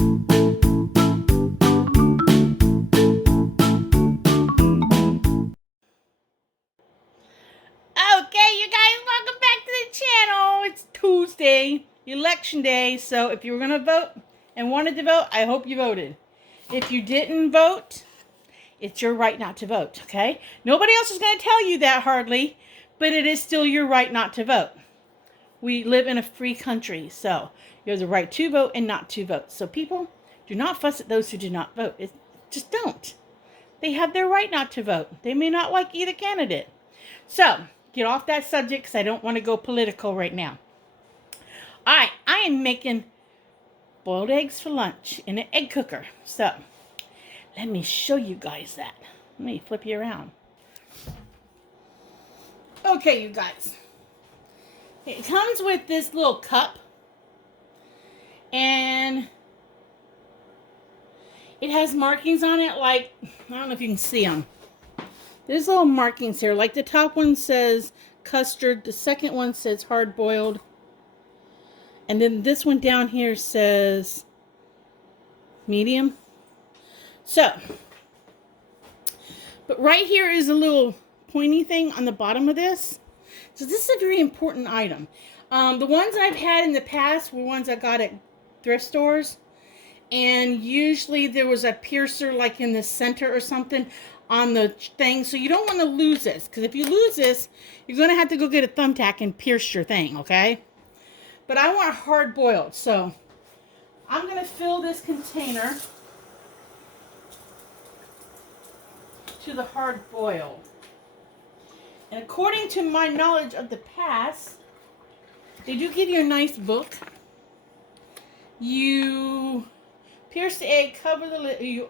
Okay, you guys, welcome back to the channel. It's Tuesday, election day, so if you were going to vote and wanted to vote, I hope you voted. If you didn't vote, it's your right not to vote, okay? Nobody else is going to tell you that hardly, but it is still your right not to vote. We live in a free country, so you have the right to vote and not to vote. So people, do not fuss at those who do not vote. Just don't. They have their right not to vote. They may not like either candidate. So, get off that subject because I don't want to go political right now. Alright, I am making boiled eggs for lunch in an egg cooker. So, let me show you guys that. Let me flip you around. Okay, you guys. It comes with this little cup. And it has markings on it like, I don't know if you can see them. There's little markings here. Like the top one says custard. The second one says hard boiled. And then this one down here says medium. So, but right here is a little pointy thing on the bottom of this. So this is a very important item. The ones I've had in the past were ones I got at thrift stores. And usually there was a piercer like in the center or something on the thing. So you don't want to lose this. Because if you lose this, you're going to have to go get a thumbtack and pierce your thing, okay? But I want hard boiled. So I'm going to fill this container to the hard boiled. And according to my knowledge of the past, they do give you a nice book. You pierce the egg, cover the lid. You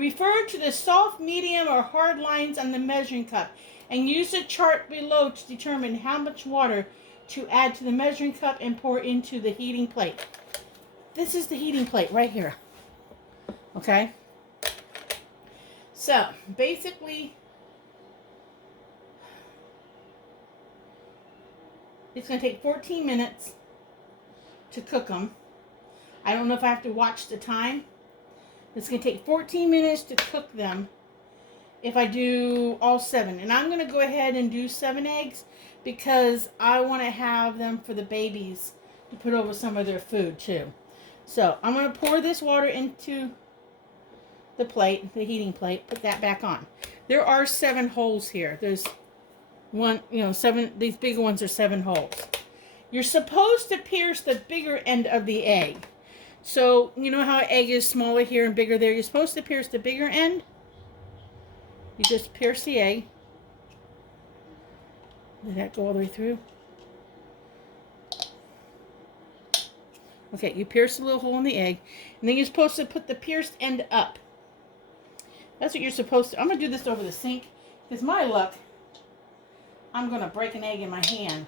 refer to the soft, medium, or hard lines on the measuring cup and use the chart below to determine how much water to add to the measuring cup and pour into the heating plate. This is the heating plate right here. Okay? So, basically, it's going to take 14 minutes to cook them. I don't know if I have to watch the time. It's going to take 14 minutes to cook them if I do all 7. And I'm going to go ahead and do 7 eggs because I want to have them for the babies to put over some of their food too. So I'm going to pour this water into the plate, the heating plate, put that back on. There are 7 holes here. There's 7, these bigger ones are 7 holes. You're supposed to pierce the bigger end of the egg. So, you know how an egg is smaller here and bigger there? You're supposed to pierce the bigger end. You just pierce the egg. Did that go all the way through? Okay, you pierce the little hole in the egg. And then you're supposed to put the pierced end up. That's what you're supposed to. I'm going to do this over the sink. Because my luck, I'm going to break an egg in my hand.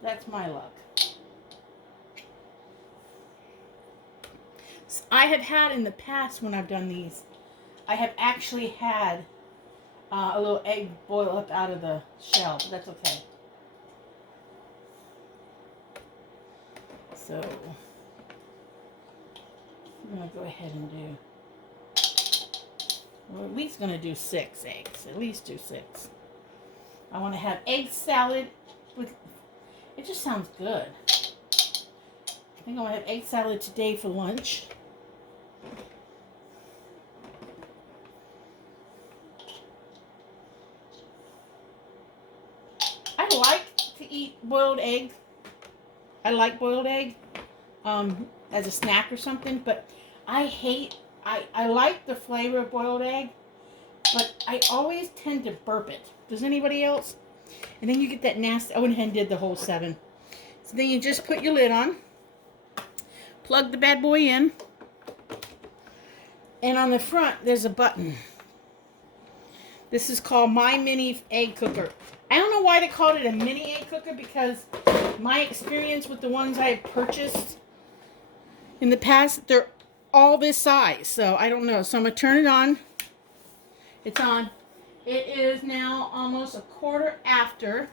That's my luck. So I have had in the past when I've done these, I have actually had a little egg boil up out of the shell. But that's okay. So I'm going to go ahead and do, we're at least going to do 6 eggs. At least do 6. I want to have egg salad with, it just sounds good. I think I'm going to have egg salad today for lunch. I like to eat boiled egg. I like boiled egg as a snack or something, but I like the flavor of boiled egg, but I always tend to burp it. Does anybody else? And then you get that nasty, I went ahead and did the whole 7. So then you just put your lid on, plug the bad boy in, and on the front there's a button. This is called My Mini Egg Cooker. I don't know why they called it a mini egg cooker, because my experience with the ones I have purchased in the past, they're all this size. So I don't know. So I'm going to turn it on. It's on. It is now almost a quarter after.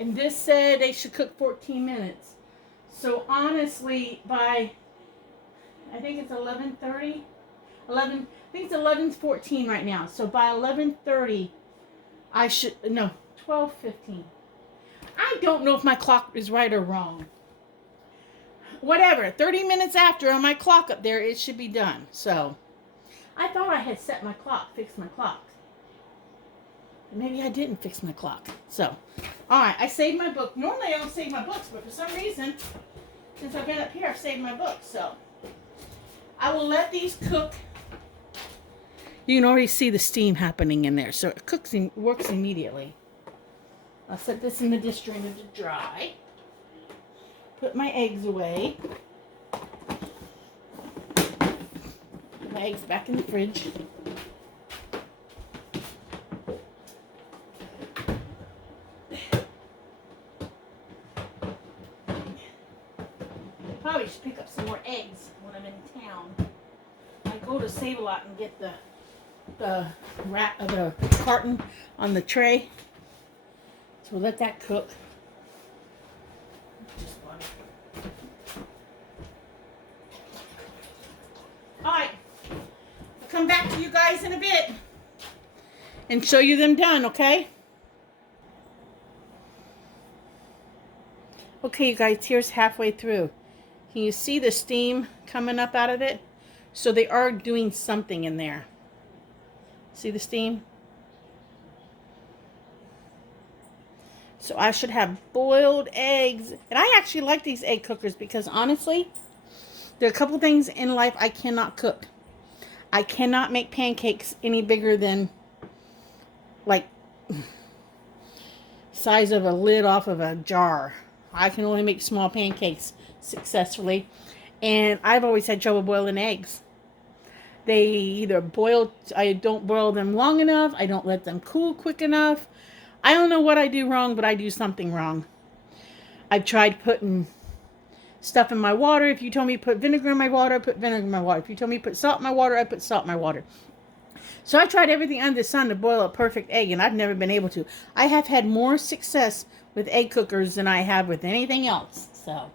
And this said they should cook 14 minutes. So honestly, by, I think it's 11:30, I think it's 11:14 right now. So by 11:30, I should, no, 12:15. I don't know if my clock is right or wrong. Whatever, 30 minutes after on my clock up there, it should be done. So I thought I had set my clock, fixed my clock. Maybe I didn't fix my clock. So, alright, I saved my book. Normally I don't save my books, but for some reason, since I've been up here, I've saved my book. So, I will let these cook. You can already see the steam happening in there. So, it cooks and works immediately. I'll set this in the dish drainer to dry. Put my eggs away. Put my eggs back in the fridge. Probably should pick up some more eggs when I'm in town. I go to Save-A-Lot and get the carton on the tray. So we'll let that cook. Alright. I'll come back to you guys in a bit and show you them done, okay? Okay, you guys, here's halfway through. Can you see the steam coming up out of it? So they are doing something in there. See the steam? So I should have boiled eggs. And I actually like these egg cookers because honestly, there are a couple things in life I cannot cook. I cannot make pancakes any bigger than like size of a lid off of a jar. I can only make small pancakes successfully, and I've always had trouble boiling eggs. They either boil, I don't boil them long enough, I don't let them cool quick enough. I don't know what I do wrong, but I do something wrong. I've tried putting stuff in my water. If you told me to put vinegar in my water, I put vinegar in my water. If you told me to put salt in my water, I put salt in my water. So I tried everything under the sun to boil a perfect egg, and I've never been able to. I have had more success with egg cookers than I have with anything else. So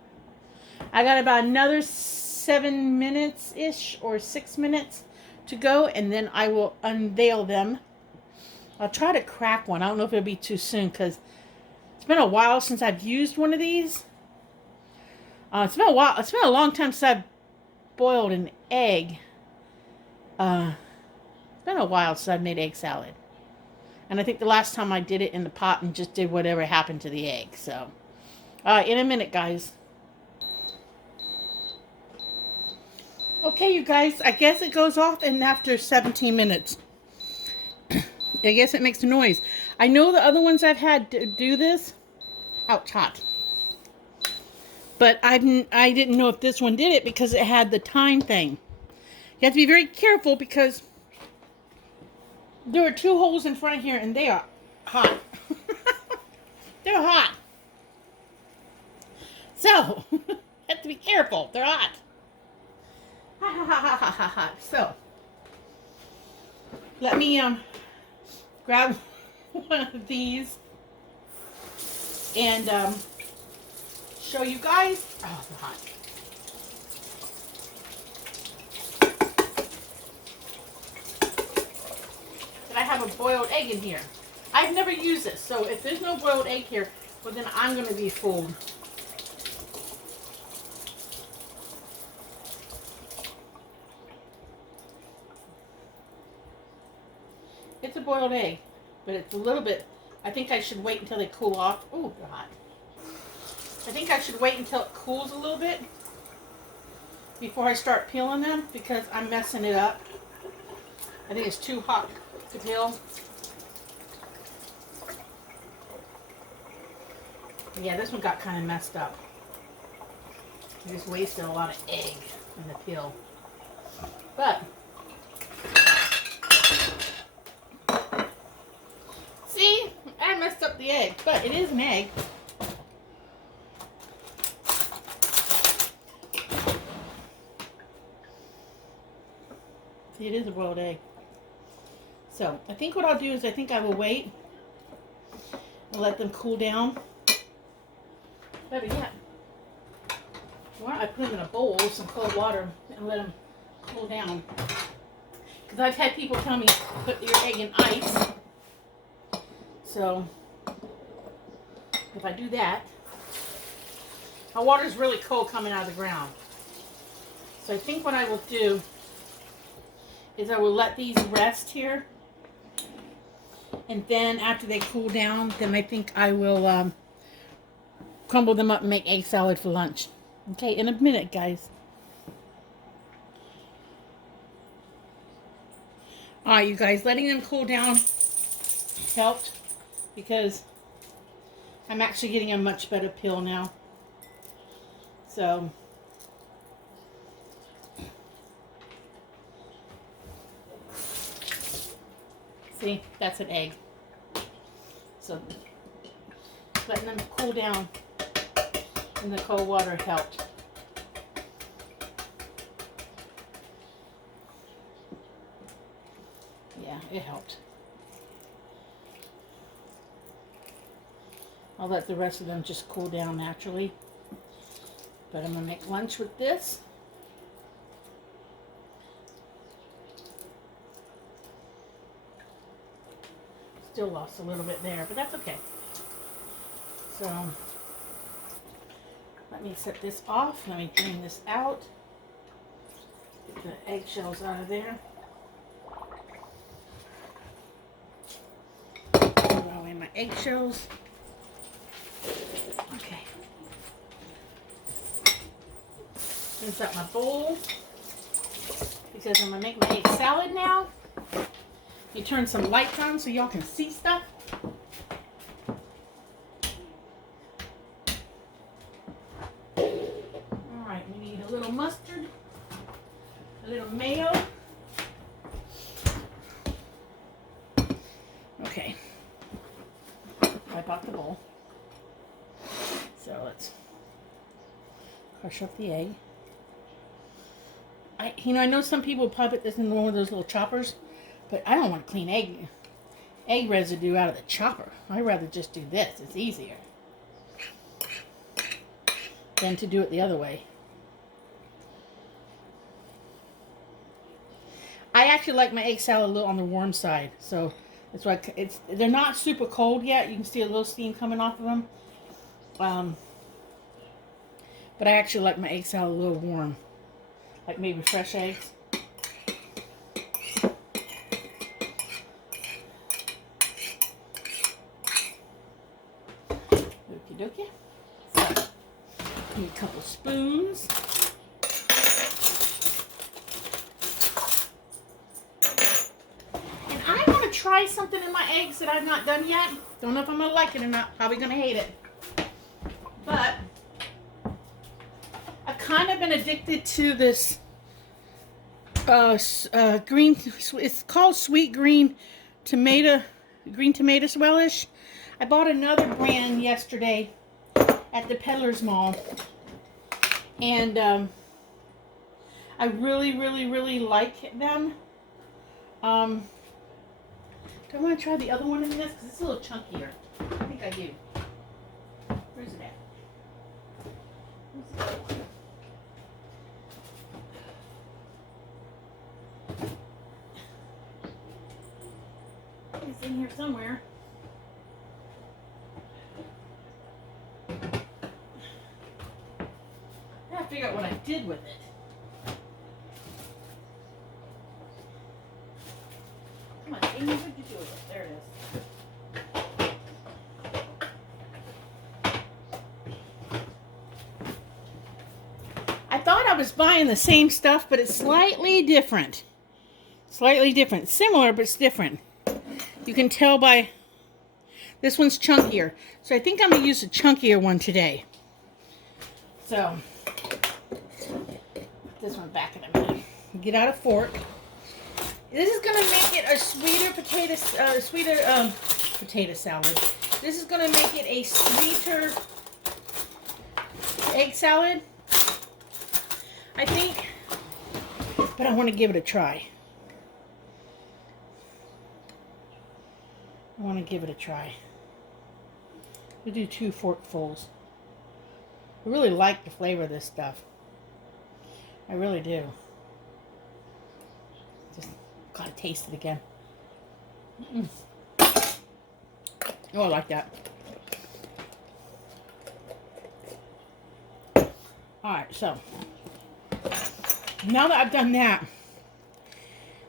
I got about another 7 minutes-ish or 6 minutes to go, and then I will unveil them. I'll try to crack one. I don't know if it'll be too soon because it's been a while since I've used one of these. It's been a while. It's been a long time since I've boiled an egg. It's been a while since I've made egg salad. And I think the last time I did it in the pot and just did whatever happened to the egg. So, in a minute, guys. Okay, you guys. I guess it goes off in after 17 minutes. I guess it makes a noise. I know the other ones I've had do this. Ouch, hot. But I didn't know if this one did it because it had the time thing. You have to be very careful because there are 2 holes in front here and they are hot. They're hot. So, you have to be careful. They're hot. Ha ha ha ha ha ha. So, let me grab one of these and show you guys. Oh, they're hot. That I have a boiled egg in here. I've never used this, so if there's no boiled egg here, well then I'm going to be fooled. It's a boiled egg, but it's a little bit, I think I should wait until they cool off. Ooh, they're hot. I think I should wait until it cools a little bit before I start peeling them because I'm messing it up. I think it's too hot to peel. Yeah, this one got kind of messed up. I just wasted a lot of egg in the peel. But see, I messed up the egg, but it is an egg. See, it is a boiled egg. So, I think what I'll do is I think I will wait and let them cool down. Better yet, why don't I put them in a bowl with some cold water and let them cool down? Because I've had people tell me put your egg in ice. So if I do that, my water's really cold coming out of the ground. So I think what I will do is I will let these rest here. And then after they cool down, then I think I will crumble them up and make egg salad for lunch. Okay, in a minute, guys. Alright, you guys, letting them cool down helped because I'm actually getting a much better peel now. So, see, that's an egg. So, letting them cool down in the cold water helped. Yeah, it helped. I'll let the rest of them just cool down naturally. But I'm going to make lunch with this. Still lost a little bit there, but that's okay. So, let me set this off. Let me drain this out. Get the eggshells out of there. Throw away my eggshells. Okay. Rinse out my bowl because I'm going to make my egg salad now. You turn some lights on so y'all can see stuff. Alright, we need a little mustard, a little mayo. Okay. Wipe out the bowl. So let's crush up the egg. I know some people put this in one of those little choppers, but I don't want to clean egg residue out of the chopper. I'd rather just do this. It's easier than to do it the other way. I actually like my egg salad a little on the warm side, so that's why they're not super cold yet. You can see a little steam coming off of them. But I actually like my egg salad a little warm, like maybe fresh eggs. Okie dokie. So, need a couple spoons. And I want to try something in my eggs that I've not done yet. Don't know if I'm going to like it or not. Probably going to hate it. But I've kind of been addicted to this green, it's called sweet green tomato relish. I bought another brand yesterday at the Peddler's Mall, and I really like them. Do I want to try the other one in this? Because it's a little chunkier. I think I do. Where's it at? Where's the other one? It's in here somewhere. I gotta figure out what I did with it. Come on, Amy, what'd you do with it? There it is. I thought I was buying the same stuff, but it's slightly different. Slightly different. Similar, but it's different. You can tell by this one's chunkier. So I think I'm going to use a chunkier one today. So, put this one back in a minute. Get out a fork. This is going to make it a sweeter potato salad. This is going to make it a sweeter egg salad, I think. But I want to give it a try. I want to give it a try. We'll do 2 forkfuls. I really like the flavor of this stuff. I really do. Just gotta taste it again. Mm. Oh, I like that. Alright, so now that I've done that,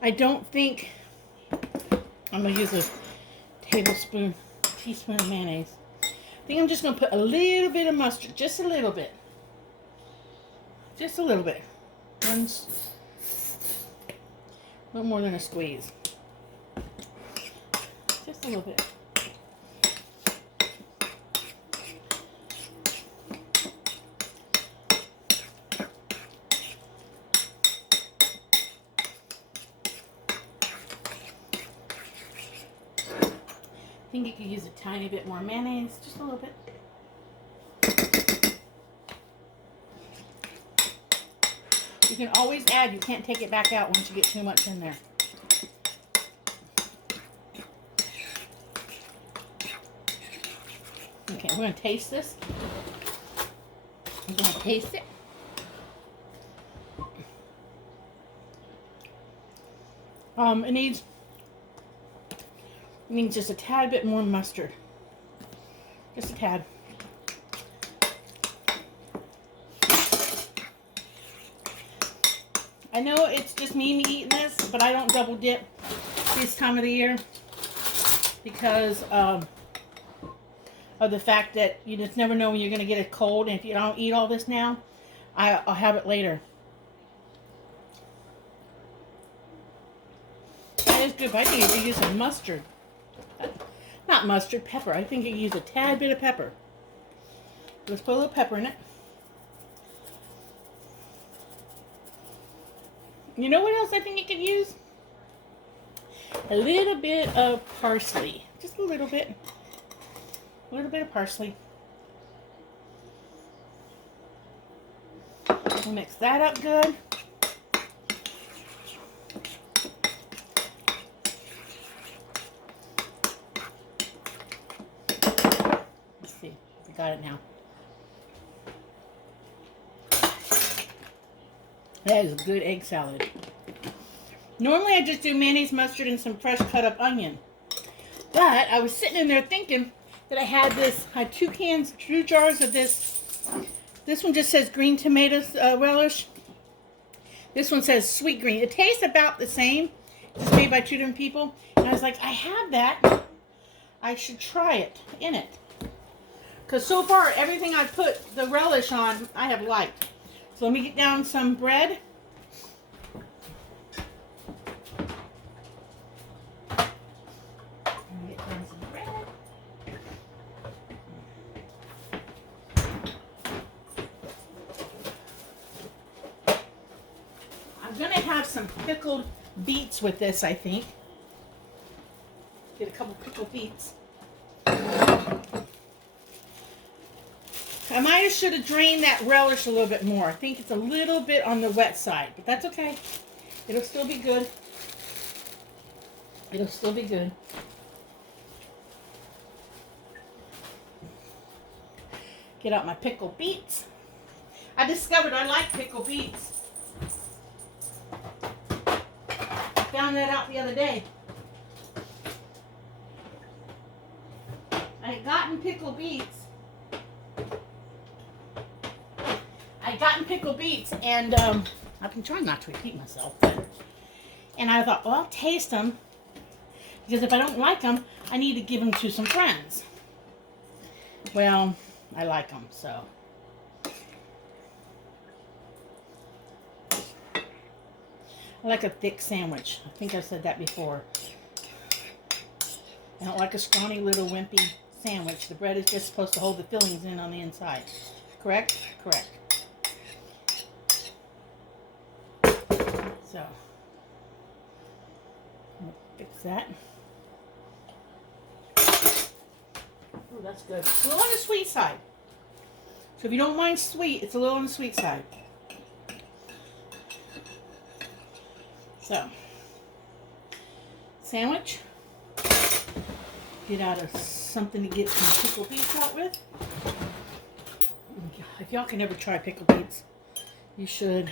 I don't think I'm going to use a teaspoon of mayonnaise. I think I'm just going to put a little bit of mustard, just a little bit. Just a little bit. One more than a squeeze. Just a little bit. I think you could use a tiny bit more mayonnaise, just a little bit. You can always add, you can't take it back out once you get too much in there. Okay, we're going to taste this. I'm going to taste it. It needs just a tad bit more mustard. Just a tad. I know it's just me eating this, but I don't double dip this time of the year because of the fact that you just never know when you're going to get a cold, and if you don't eat all this now, I'll have it later. That is good, but I think you could use some mustard. Not mustard, pepper. I think you could use a tad bit of pepper. Let's put a little pepper in it. You know what else I think you could use? A little bit of parsley. Just a little bit. A little bit of parsley. We'll mix that up good. Let's see. I got it now. That is a good egg salad. Normally I just do mayonnaise, mustard, and some fresh cut up onion. But I was sitting in there thinking that I had 2 jars of this. This one just says green tomatoes relish. This one says sweet green. It tastes about the same. It's made by 2 different people. And I was like, I have that. I should try it in it. Because so far, everything I put the relish on, I have liked. So let me get down some bread. I'm going to have some pickled beets with this, I think. Get a couple pickled beets. I might have should have drained that relish a little bit more. I think it's a little bit on the wet side, but that's okay. It'll still be good. It'll still be good. Get out my pickled beets. I discovered I like pickled beets. I found that out the other day. I had gotten pickled beets. And I've been trying not to repeat myself. And I thought, well, I'll taste them. Because if I don't like them, I need to give them to some friends. Well, I like them, so. I like a thick sandwich. I think I've said that before. I don't like a scrawny little wimpy sandwich. The bread is just supposed to hold the fillings in on the inside. Correct? Correct. So, I'm gonna fix that. Oh, that's good. It's a little on the sweet side. So if you don't mind sweet, it's a little on the sweet side. So, sandwich. Get out of something to get some pickled beets out with. Oh my God. If y'all can ever try pickled beets, you should.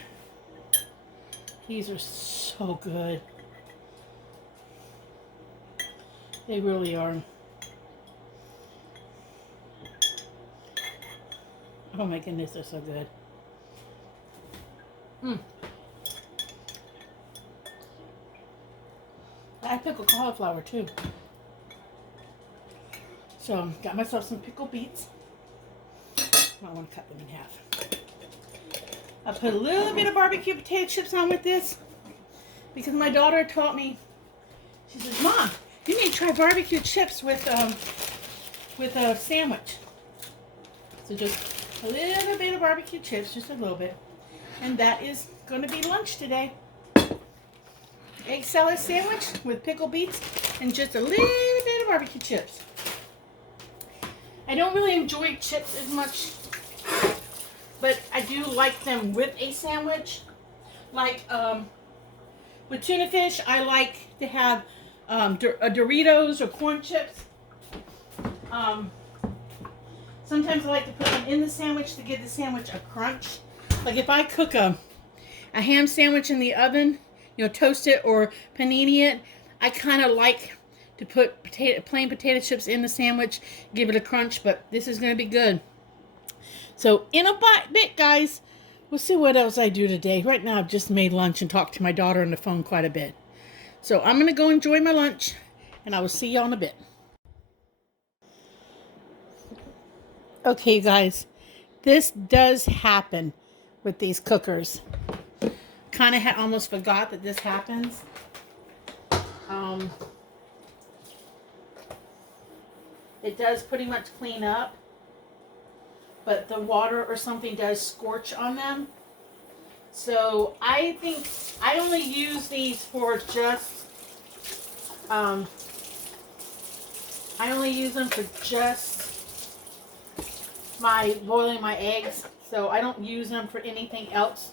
These are so good. They really are. Oh my goodness, they're so good. I pickle cauliflower too. So, got myself some pickled beets. I want to cut them in half. I put a little bit of barbecue potato chips on with this because my daughter taught me. She says, "Mom, you need to try barbecue chips with a sandwich." So just a little bit of barbecue chips, just a little bit, and that is going to be lunch today. Egg salad sandwich with pickled beets and just a little bit of barbecue chips. I don't really enjoy chips as much, but I do like them with a sandwich. Like with tuna fish, I like to have Doritos or corn chips. Sometimes I like to put them in the sandwich to give the sandwich a crunch. Like if I cook a ham sandwich in the oven, toast it or panini it, I kind of like to put plain potato chips in the sandwich, give it a crunch, but this is going to be good. So in a bit, guys, we'll see what else I do today. Right now, I've just made lunch and talked to my daughter on the phone quite a bit. So I'm going to go enjoy my lunch, and I will see y'all in a bit. Okay, guys, this does happen with these cookers. Kind of had almost forgot that this happens. It does pretty much clean up, but the water or something does scorch on them. So I think I only use these for just, I only use them for just boiling my eggs. So I don't use them for anything else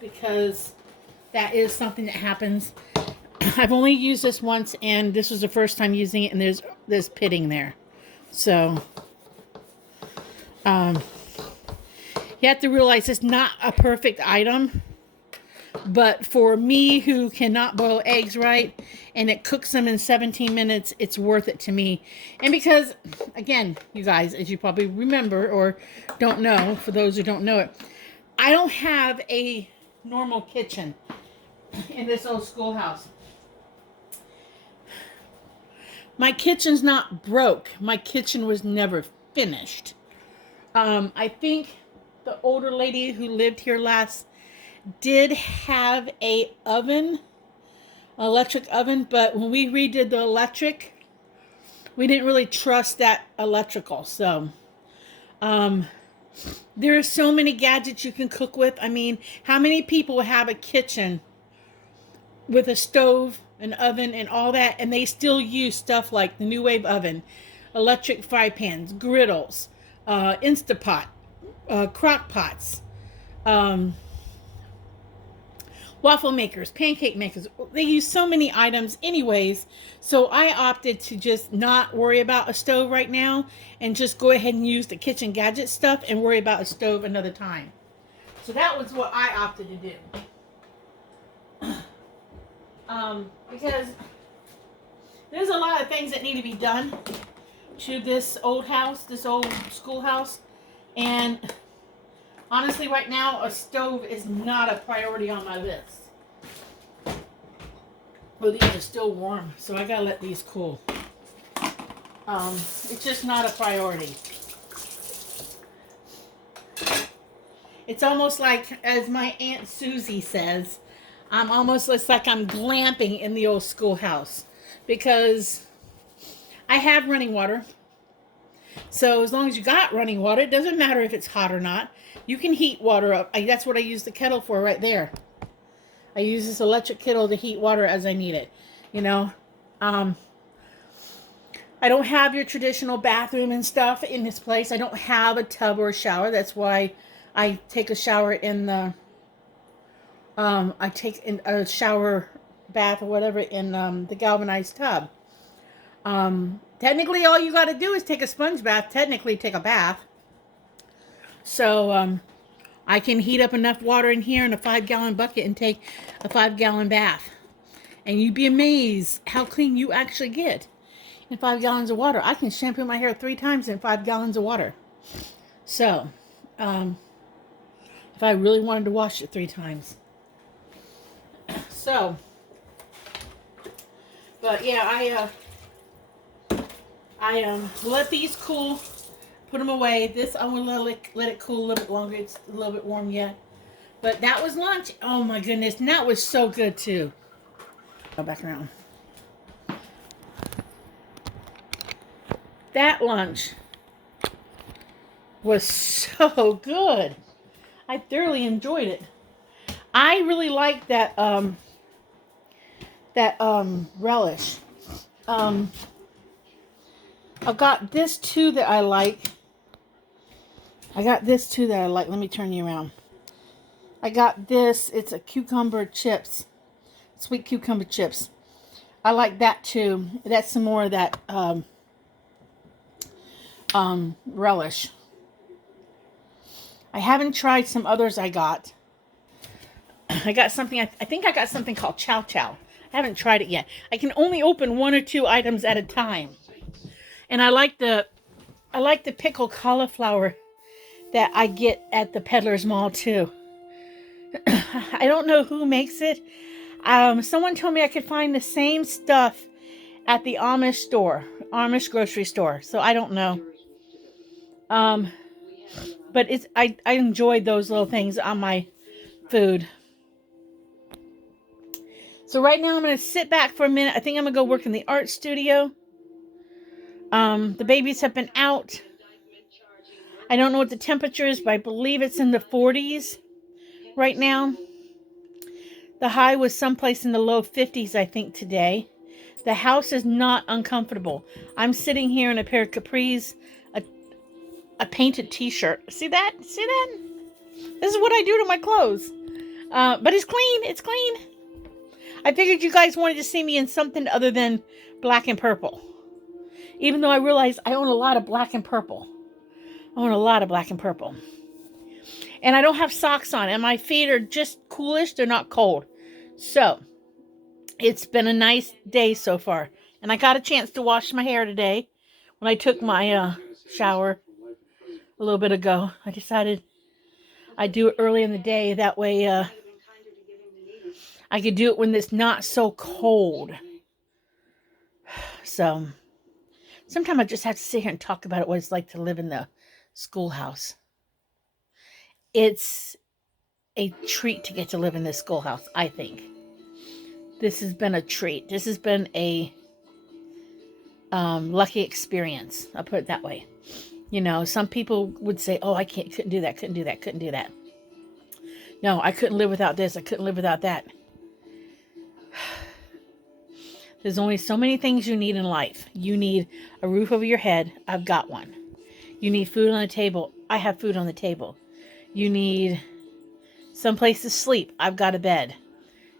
because that is something that happens. I've only used this once, and this was the first time using it, and there's pitting there. So you have to realize it's not a perfect item, but for me who cannot boil eggs right, and it cooks them in 17 minutes, it's worth it to me. And because, again, you guys, as you probably remember or don't know, for those who don't know it, I don't have a normal kitchen in this old schoolhouse. My kitchen's not broke. My kitchen was never finished. I think the older lady who lived here last did have a oven, electric oven, but when we redid the electric, we didn't really trust that electrical. So there are so many gadgets you can cook with. I mean, how many people have a kitchen with a stove, an oven, and all that, and they still use stuff like the New Wave oven, electric fry pans, griddles, Instapot, crock pots, waffle makers, pancake makers. They use so many items anyways, so I opted to just not worry about a stove right now and just go ahead and use the kitchen gadget stuff and worry about a stove another time. So that was what I opted to do. Because there's a lot of things that need to be done to this old house, this old schoolhouse, and honestly right now a stove is not a priority on my list. Well, these are still warm, so I gotta let these cool. It's just not a priority. It's almost like, as my Aunt Susie says, it's like I'm glamping in the old schoolhouse because I have running water. So as long as you got running water, it doesn't matter if it's hot or not. You can heat water up. That's what I use the kettle for right there. I use this electric kettle to heat water as I need it. I don't have your traditional bathroom and stuff in this place. I don't have a tub or a shower. That's why I take a shower in the I take a shower bath or whatever in the galvanized tub. Technically, all you got to do is take a sponge bath. Technically, take a bath. So I can heat up enough water in here in a 5-gallon bucket and take a 5-gallon bath. And you'd be amazed how clean you actually get in 5 gallons of water. I can shampoo my hair 3 times in 5 gallons of water. So, if I really wanted to wash it 3 times. So, but yeah, I let these cool, put them away. This I'm gonna let it cool a little bit longer. It's a little bit warm yet. But that was lunch. Oh my goodness, and that was so good too. Go back around. That lunch was so good. I thoroughly enjoyed it. I really like that relish. I've got this too that I like. Let me turn you around. I got this. It's a cucumber chips. Sweet cucumber chips. I like that too. That's some more of that relish. I haven't tried some others I got. I got something, I think I got something called Chow Chow. I haven't tried it yet. I can only open 1 or 2 items at a time. And I like the pickled cauliflower that I get at the Peddler's Mall too. I don't know who makes it. Someone told me I could find the same stuff at the Amish grocery store. So I don't know. But I enjoyed those little things on my food. So right now I'm going to sit back for a minute. I think I'm going to go work in the art studio. The babies have been out. I don't know what the temperature is, but I believe it's in the 40s right now. The high was someplace in the low 50s, I think, today. The house is not uncomfortable. I'm sitting here in a pair of capris, a painted t-shirt. See that? See that? This is what I do to my clothes. But it's clean. It's clean. I figured you guys wanted to see me in something other than black and purple. Even though I realize I own a lot of black and purple. And I don't have socks on. And my feet are just coolish. They're not cold. So, it's been a nice day so far. And I got a chance to wash my hair today. When I took my shower a little bit ago. I decided I'd do it early in the day. That way I could do it when it's not so cold. So, sometimes I just have to sit here and talk about what it's like to live in the schoolhouse. It's a treat to get to live in this schoolhouse, I think. This has been a treat. This has been a lucky experience. I'll put it that way. You know, some people would say, oh, couldn't do that. No, I couldn't live without this. I couldn't live without that. There's only so many things you need in life. You need a roof over your head. I've got one. You need food on the table. I have food on the table. You need some place to sleep. I've got a bed.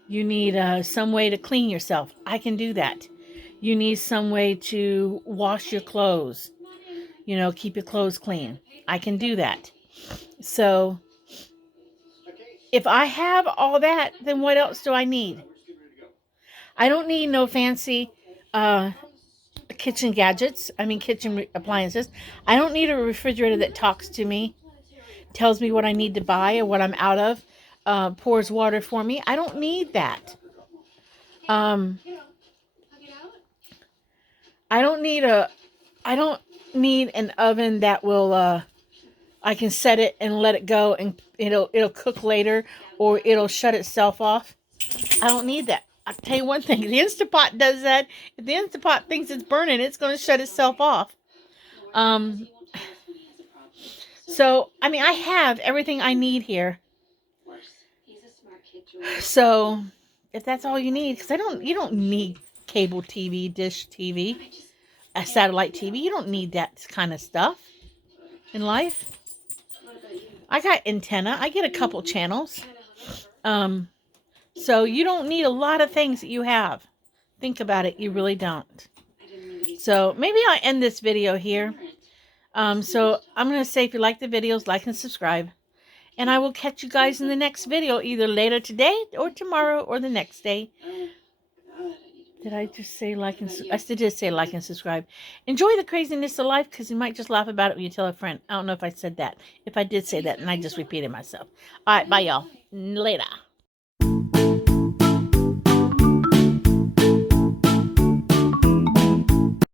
You need some way to clean yourself. I can do that. You need some way to wash your clothes. You know, keep your clothes clean. I can do that. So, if I have all that, then what else do I need? I don't need no fancy kitchen gadgets. Kitchen appliances. I don't need a refrigerator that talks to me, tells me what I need to buy or what I'm out of, pours water for me. I don't need that. I don't need an oven that will I can set it and let it go and it'll cook later or it'll shut itself off. I don't need that. I'll tell you one thing, the Instapot does that. If the Instapot thinks it's burning, it's going to shut itself off. So, I have everything I need here. So, if that's all you need, because you don't need cable TV, dish TV, a satellite TV. You don't need that kind of stuff in life. I got antenna. I get a couple channels. So you don't need a lot of things that you have. Think about it. You really don't. So maybe I'll end this video here. So I'm going to say, if you like the videos, like and subscribe. And I will catch you guys in the next video, either later today or tomorrow or the next day. Did I just say like and I still did say like and subscribe. Enjoy the craziness of life, because you might just laugh about it when you tell a friend. I don't know if I said that. If I did say that, and I just repeated myself. All right, bye, y'all. Later.